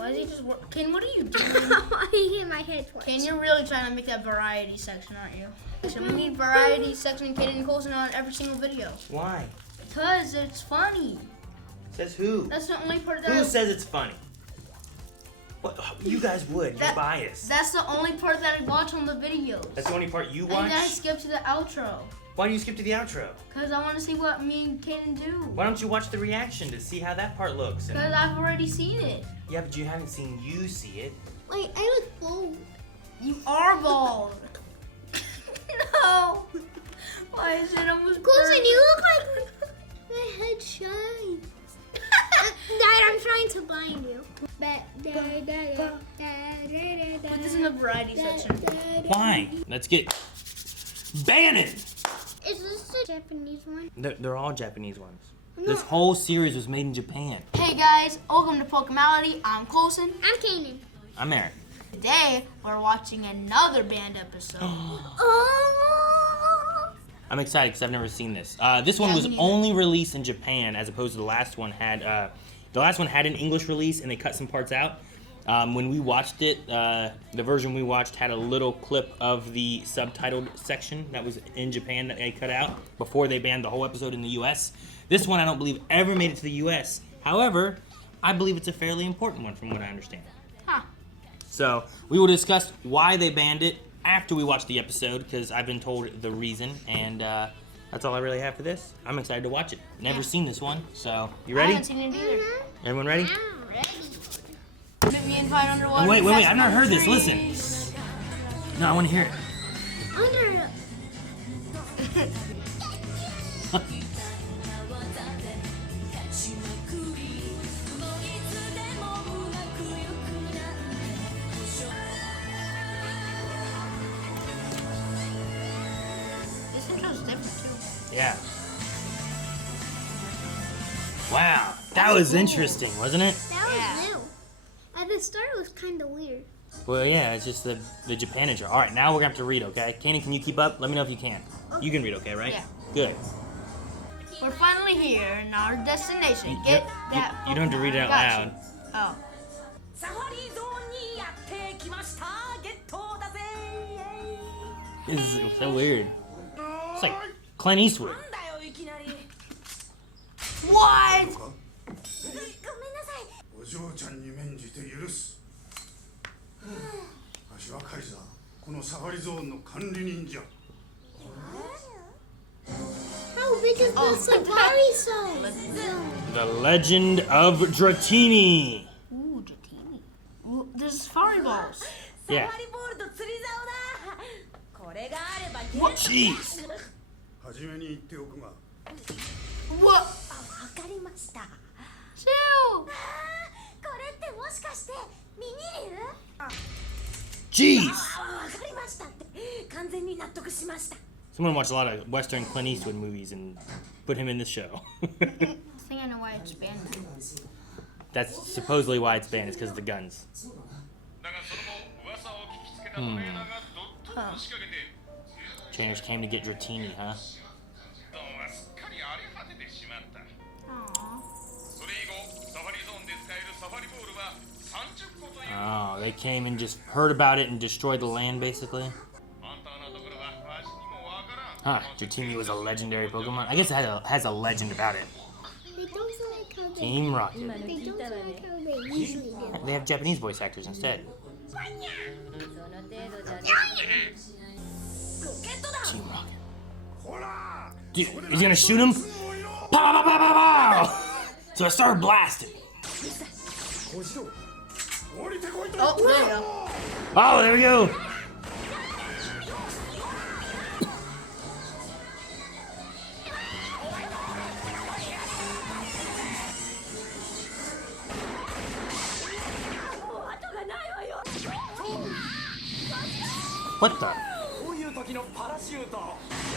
Why is he just work? Ken, what are you doing? I hit my head twice. Ken, you're really trying to make that variety section, aren't you? So we need variety section, Kanan and Coulson on every single video. Why? Because it's funny. Says who? That's the only part that Who says it's funny? What? You guys would. You're biased. That's the only part that I watch on the videos. That's the only part you watch? And then I skip to the outro. Why do you skip to the outro? Because I want to see what me and Kanan do. Why don't you watch the reaction to see how that part looks? Because I've already seen it. Yeah, but you haven't seen you see it. Wait, I look bald. You are bald. No. Why is it almost Coulson, you look like my head shines. Dad, I'm trying to blind you. Put this in the variety section. Why? Let's get banning. Is this the Japanese one? They're all Japanese ones. This whole series was made in Japan. Hey guys, welcome to Pokemality. I'm Coulson. I'm Kanan. I'm Eric. Today, we're watching another band episode. I'm excited because I've never seen this. This one was me neither. only released in Japan, as opposed to the last one had. The last one had an English release, and they cut some parts out. When we watched it, the version we watched had a little clip of the subtitled section that was in Japan that they cut out before they banned the whole episode in the U.S. This one I don't believe ever made it to the U.S. However, I believe it's a fairly important one from what I understand. Huh. So we will discuss why they banned it after we watch the episode, because I've been told the reason, and that's all I really have for this. I'm excited to watch it. Never seen this one, so you ready? I haven't seen it either. Everyone ready? I'm ready. Me and Fight Underwater. Wait, Fast I've not heard this. Trees. Listen. No, I want to hear it. Under. This intro's different too. Yeah. Wow, that was interesting, wasn't it? That was Yeah. new. At the start, it was kind of weird. Well, yeah, it's just the Japan intro. All right, now we're gonna have to read, okay? Kanan, can you keep up? Let me know if you can. You can read, okay, right? Yeah. Good. We're finally here in our destination. Get that. You don't have to read it out Gotcha. loud. Oh. This is so weird. It's like Clint Eastwood. What? お嬢ちゃんに免じて許す。わしはカイザー、このサファリゾーンの管理人じゃ。 How big is the safari zone? The Legend of Dratini. Ooh, Dratini. Ooh, there's safari balls. Yeah. What? Jeez. はじめに言っておくが、 What? Chill. Jeez. Someone watched a lot of Western Clint Eastwood movies and put him in this show. I think I know why it's banned. That's supposedly why it's banned. It's because of the guns. Trainers came to get Dratini, huh? Oh, they came and just heard about it and destroyed the land, basically. Huh, Dratini was a legendary Pokemon. I guess it has a legend about it. They don't sound like how they. Team Rocket. They don't sound like how they usually do. They have Japanese voice actors instead. Team Rocket. Dude, is he gonna shoot him? Pow, pow, pow, pow, pow, pow! So I started blasting. Oh, there you go. Oh, there we go. What the?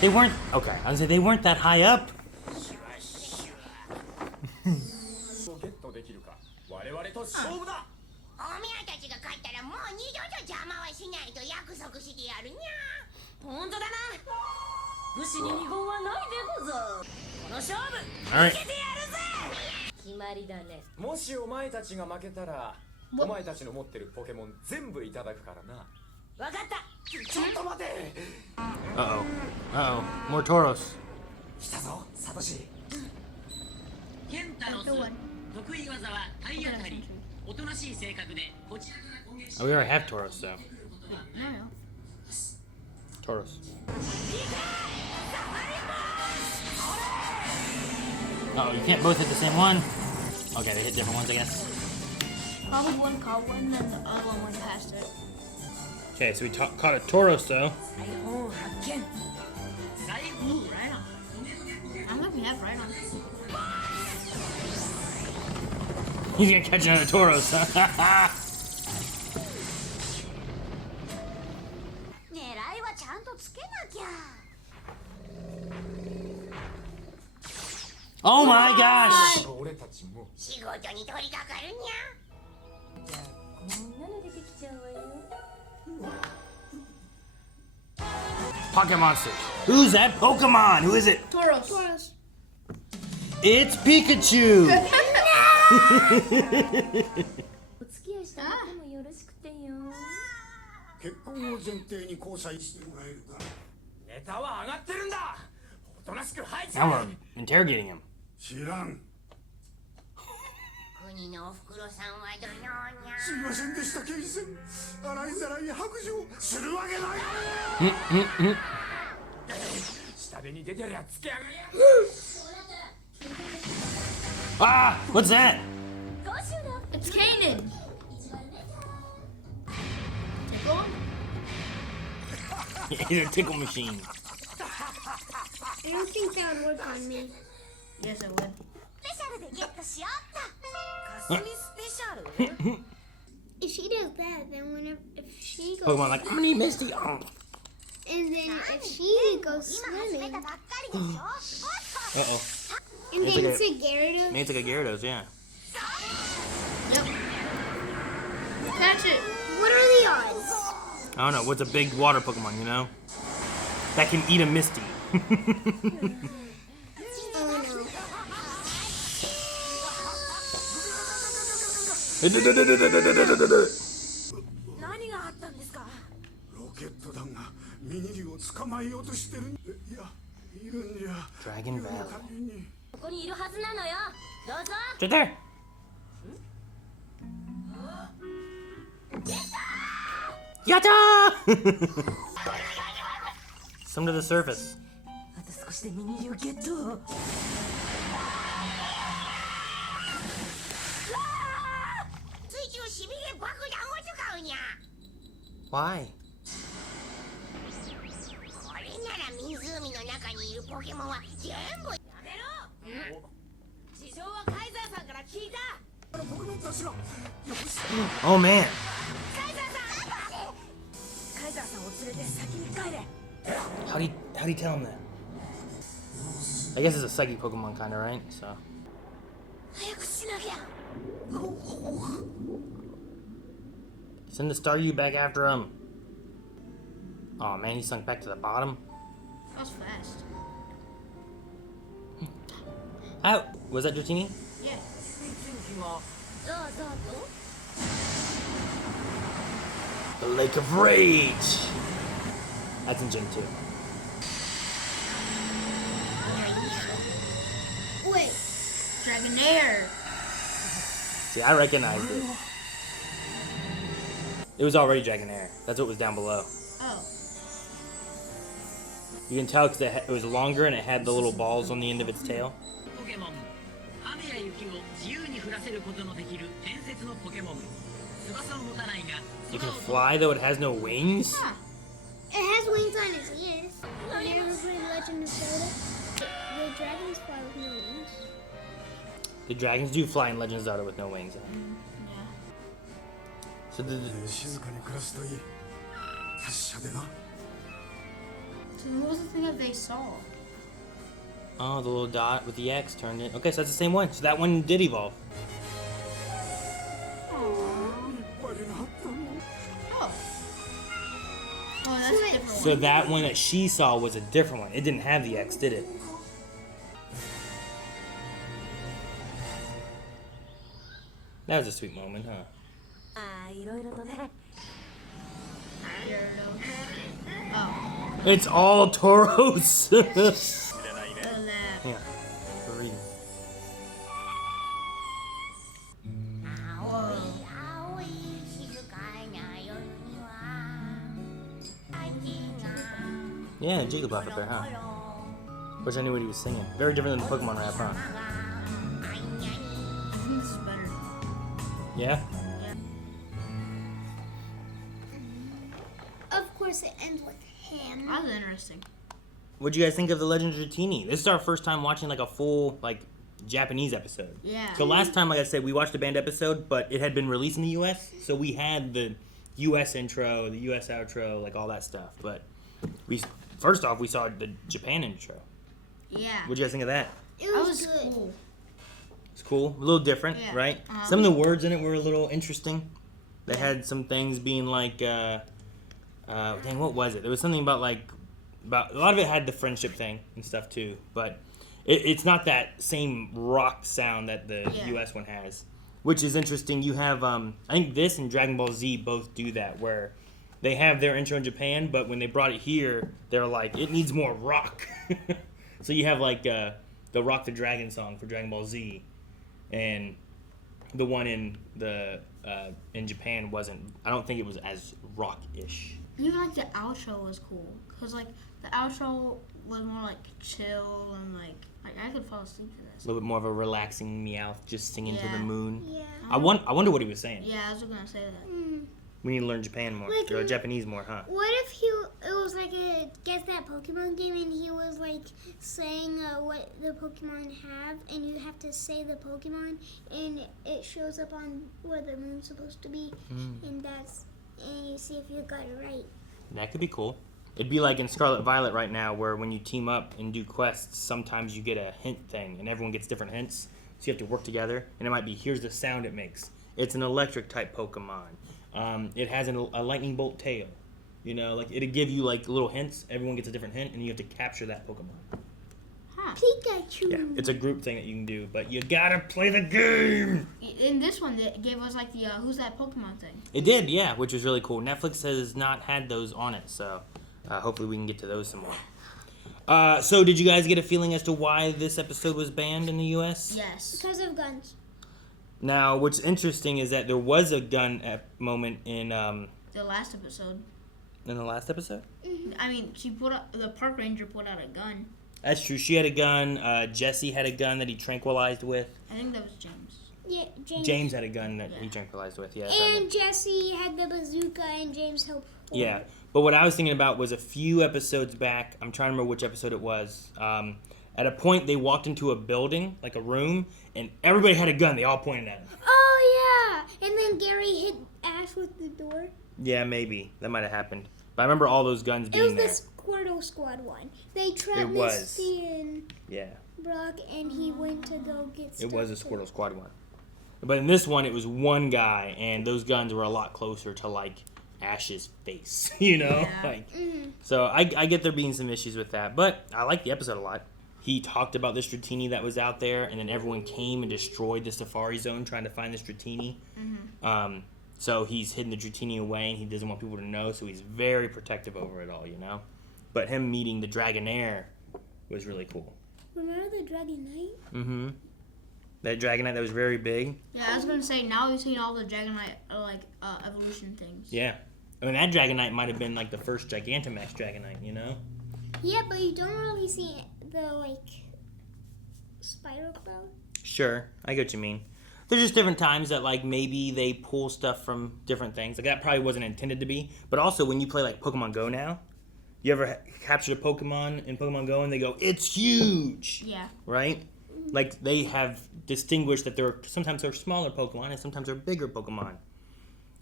They weren't, okay, I was say they weren't that high up. Alright. もしお前たちが負けたらお前たちの持ってるポケモン全部いただくからな。わかった。ちょっと待て。 Uh-oh. Uh-oh. More Tauros. 来たぞ、サトシ。ケンタロス。得意技は体当たり。おとなしい性格でこちらから攻撃し Oh, we already have Tauros, though. Tauros. Uh-oh, you can't both hit the same one. Okay, they hit different ones, I guess. Probably one caught one, and then the other one went past it. Okay, so we caught a Tauros, though. 裁縫発見。裁縫 Right on. I think we have right on. He's gonna catch another Tauros. 狙いはちゃんとつけなきゃ。 Oh my gosh! 俺たちも。仕事に取り掛かるにゃ。じゃあこんなの出てきちゃうわよ。 Pocket monsters. Who's that Pokemon? Who is it? Tauros. It's Pikachu! お付き合いしてもよろしくてよ。結婚を前提に交際してもらえるか。ネタは上がってるんだ。おとなしく入っち Now ゃ we're interrogating him. 知らん。国のおふくろさんはどのにゃ。すみませんでした、ケイセン。洗いざらい白状するわけない。下手に出てりゃつけ上がりや。 Ah! What's that? It's Kanan. Tickle? He's a tickle machine. I don't think that would work on me. Yes, it would. スペシャルでゲットしようっかすみスペシャル。と。If she does that, then if she goes Pokemon like, I'm gonna need Misty. Oh. and then if she goes swimming, Uh-oh. and It's then like a- it's a Gyarados. Maybe it's like a Gyarados, yeah. Yep. Catch it. What are the odds? I don't know. What's a big water Pokemon, you know? That can eat a Misty. Oh no. 何があったんですか。ロケット弾がミニリを捕まえようとしてる。いや、いるんじゃ。 Dragon Valley. 仮に。ここにいるはずなのよ。どうぞ。 It's right there. Yatta! Some to the surface. あと少しでミニリをゲット。水中しびれ爆弾を使うにゃ。 Why? これなら湖の中にいるポケモンは全部。やめろ。事情はカイザーさんから聞いた。ポケモンたちが。よし。 Oh man. カイザーさんを連れて先に帰れ。 How do you tell him that? I guess it's a psychic Pokemon kinda, right? So. 早くしなきゃ。 Send the Staryu back after him. Oh man, he sunk back to the bottom. That was fast. How? Was that Dratini? Yeah. どうぞど The Lake of Rage! That's in Gen 2. Wait. Dragonaire. See, I recognized it. It was already Dragonaire. That's what was down below. Oh. You can tell because it was longer and it had the little balls on the end of its tail. ポケモン。雨や雪を自由に降らせることのできる伝説のポケモン。翼を持たないが。 It can fly though it has no wings? Huh. It has wings on its ears. Have you ever played Legend of Zelda? The dragons fly with no wings. The dragons do fly in Legend of Zelda with no wings. Yeah. So the, 静かに暮らすといい。達者でな。 So what was the thing that they saw? oh, the little dot with the X turned in. Okay, so that's the same one. So that one did evolve. Oh. Oh, that's a different So one. that one that she saw was a different one. It didn't have the X, did it? That was a sweet moment, huh? Oh. It's all Tauros. Look at that. Yeah. Read. Yeah, Jigglypuff up there, huh? Wish I knew what he was singing. Very different than the Pokemon rap, huh? I think this is better. Yeah? Of course, it ends with him. That was interesting. What'd you guys think of the Legend of Dratini? This is our first time watching like a full like Japanese episode. Yeah. So last time, like I said, we watched a band episode, but it had been released in the U.S., so we had the U.S. intro, the U.S. outro, like all that stuff. But first off, we saw the Japan intro. Yeah. What'd you guys think of that? It That was was good. cool. It's cool, a little different, Yeah. right? Some of the words in it were a little interesting. They had some things being like, dang, what was it? There was something about a lot of it had the friendship thing and stuff too, but it's not that same rock sound that the Yeah. U.S. one has, which is interesting. You have, I think this and Dragon Ball Z both do that, where they have their intro in Japan, but when they brought it here, they're like, it needs more rock. So you have like the Rock the Dragon song for Dragon Ball Z, and the one in Japan wasn't. I don't think it was as rock-ish. Even like the outro was cool, cause like the outro was more like chill and like I could fall asleep to this. A little bit more of a relaxing Meowth, just singing to the Yeah. moon. Yeah. I wonder what he was saying. Yeah, I was gonna say that. We need to learn Japan more, Like, or Japanese more, huh? What if it was like a Guess That Pokemon game and he was like saying what the Pokemon have and you have to say the Pokemon and it shows up on where the moon's supposed to be and you see if you got it right. That could be cool. It'd be like in Scarlet Violet right now, where when you team up and do quests, sometimes you get a hint thing, and everyone gets different hints, so you have to work together. And it might be, here's the sound it makes. It's an electric type Pokemon. It has a lightning bolt tail. You know, like it'd give you like little hints. Everyone gets a different hint, and you have to capture that Pokemon. Huh. Pikachu. Yeah, it's a group thing that you can do, but you gotta play the game. In this one, they gave us like the Who's That Pokemon thing. It did, yeah, which was really cool. Netflix has not had those on it, so hopefully we can get to those some more. So did you guys get a feeling as to why this episode was banned in the U.S.? Yes. Because of guns. Now, what's interesting is that there was a gun moment in The last episode. the last episode. I mean, the park ranger put out a gun. That's true. She had a gun. Jesse had a gun that he tranquilized with. I think that was James. Yeah, James had a gun that he Yeah. tranquilized with. Yeah. so I know. And Jesse had the bazooka and James helped. Yeah. But what I was thinking about was a few episodes back. I'm trying to remember which episode it was. At a point, they walked into a building, like a room, and everybody had a gun. They all pointed at him. Oh yeah, and then Gary hit Ash with the door. Yeah, maybe that might have happened. But I remember all those guns It being was there. the Squirtle Squad one. They trapped It was. Misty and Yeah, Brock, and he went to go get stuff. it was a Squirtle Squad one. But in this one, it was one guy, and those guns were a lot closer to like Ash's face. You know, Yeah. like. So I get there being some issues with that, but I like the episode a lot. He talked about this Dratini that was out there, and then everyone came and destroyed the Safari Zone trying to find this Dratini. So he's hidden the Dratini away, and he doesn't want people to know, so he's very protective over it all, you know? But him meeting the Dragonaire was really cool. Remember the Dragonite? Mm-hmm. That Dragonite that was very big. Yeah, I was gonna say now we've seen all the Dragonite evolution things. Yeah. I mean, that Dragonite might have been like the first Gigantamax Dragonite, you know? Yeah, but you don't really see the spiral cloud. Sure, I get what you mean. There's just different times that like maybe they pull stuff from different things. Like that probably wasn't intended to be. But also when you play like Pokemon Go now, you ever captured a Pokemon in Pokemon Go and they go, it's huge, Yeah. right? Like they have distinguished that sometimes they're smaller Pokemon and sometimes they're bigger Pokemon.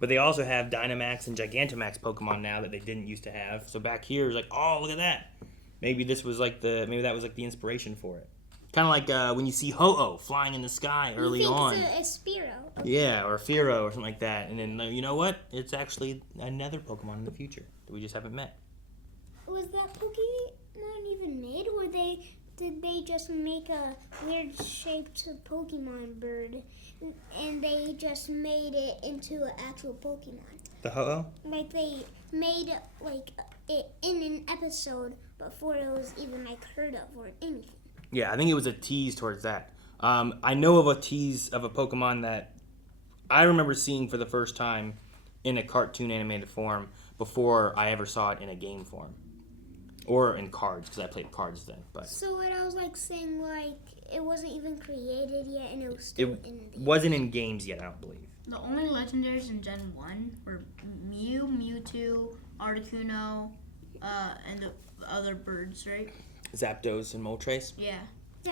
But they also have Dynamax and Gigantamax Pokemon now that they didn't used to have. So back here is like, oh, look at that. Maybe that was like the inspiration for it. Kind of like when you see Ho-Oh flying in the sky early you think on. It's a Spearow. Yeah, or Fearow or something like that. And then, you know what? It's actually another Pokemon in the future that we just haven't met. Was that Pokemon even made? Did did they just make a weird shaped Pokemon bird and they just made it into an actual Pokemon? The Ho-Oh? Like they made like it in an episode before it was even like heard of or anything. Yeah, I think it was a tease towards that. I know of a tease of a Pokemon that I remember seeing for the first time in a cartoon animated form before I ever saw it in a game form. Or in cards, because I played cards then. But So what I was like saying, like it wasn't even created yet, and it was still it in the wasn't in games yet, I don't believe. The only legendaries in Gen 1 were Mew, Mewtwo, Articuno, and the other birds, right? Zapdos and Moltres. Yeah.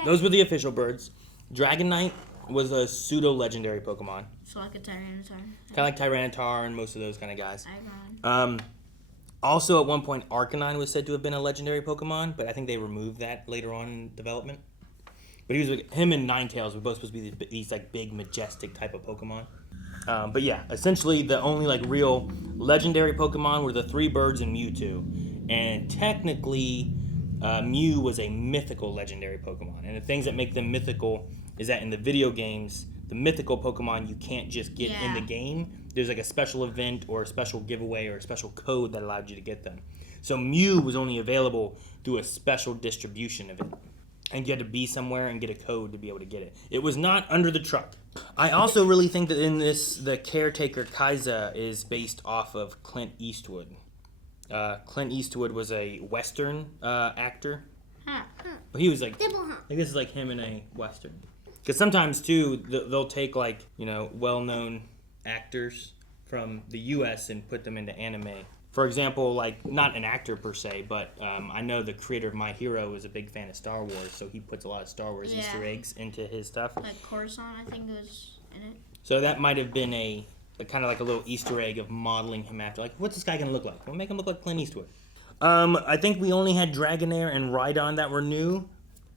Those were the official birds. Dragonite was a pseudo-legendary Pokemon. So like a Tyranitar. Kind of like Tyranitar and most of those kind of guys. Igon. Also, at one point, Arcanine was said to have been a legendary Pokemon, but I think they removed that later on in development. But he was like, him and Ninetales were both supposed to be these like big, majestic type of Pokemon. But yeah, essentially the only like real legendary Pokemon were the 3 birds and Mewtwo. And technically, Mew was a mythical legendary Pokemon. And the things that make them mythical is that in the video games, the mythical Pokemon you can't just get in the game. There's like a special event or a special giveaway or a special code that allowed you to get them. So Mew was only available through a special distribution event. And you had to be somewhere and get a code to be able to get it. It was not under the truck. I also really think that in this, the caretaker Kaiza is based off of Clint Eastwood. Clint Eastwood was a Western actor. But he was like, I think this is like him in a Western. Because sometimes, too, they'll take, like, you know, well-known actors from the U.S. and put them into anime. For example, like, not an actor per se, but I know the creator of My Hero is a big fan of Star Wars, so he puts a lot of Star Wars Easter eggs into his stuff. Like Coulson, I think was in it. So that might have been a kind of like a little Easter egg of modeling him after. Like, what's this guy going to look like? We'll make him look like Clint Eastwood. I think we only had Dragonaire and Rhydon that were new,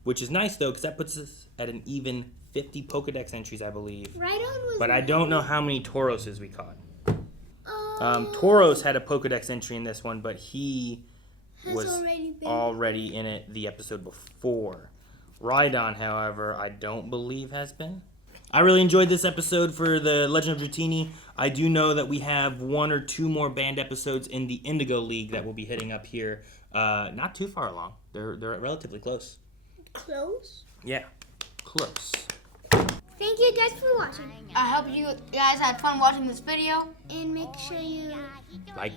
which is nice, though, because that puts us at an even 50 Pokedex entries, I believe. Rhydon was. But I don't know how many Tauroses we caught. Tauros had a Pokedex entry in this one, but he was already in it the episode before. Rhydon, however, I don't believe has been. I really enjoyed this episode for the Legend of Dratini. I do know that we have 1 or 2 more banned episodes in the Indigo League that will be hitting up here. Not too far along. They're relatively close. Close? Yeah, close. Thank you guys for watching. I hope you guys had fun watching this video. And make sure you Like,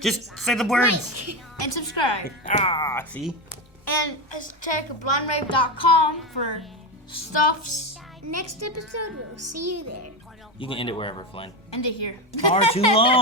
just say the words. And subscribe. See? And check blonderave.com for stuffs. Next episode, we'll see you there. You can end it wherever, Flynn. End it here. Far too long.